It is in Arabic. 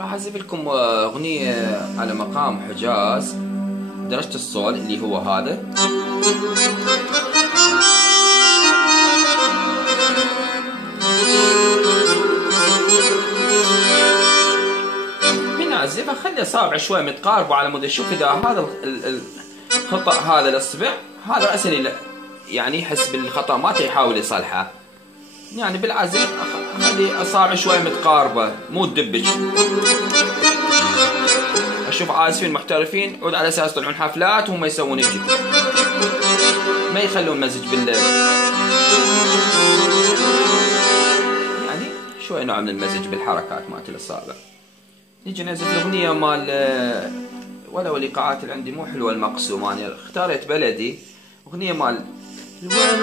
راح أعزف لكم أغنية على مقام حجاز، درجة الصول اللي هو هذا. من أعزف أخلي أصابع شوي متقاربة على مود أشوف إذا هذا الخطأ هذا الإصبع هذا رأسا يعني يحس بالخطأ مالته يحاول يصلحه. يعني بالعزف أخلي أصابع شوي متقاربة مو تدبج. أشوف عازفين محترفين عود على أساس يطلعون حفلات وهم يسوون هيك، ما يخلون مزج يعني شوي نوع من المزج بالحركات مالت الأصابع. نيجي نعزف الأغنية مال ولو الإيقاعات اللي عندي مو حلوة المقسومة، أنا اختاريت بلدي أغنية مال الولد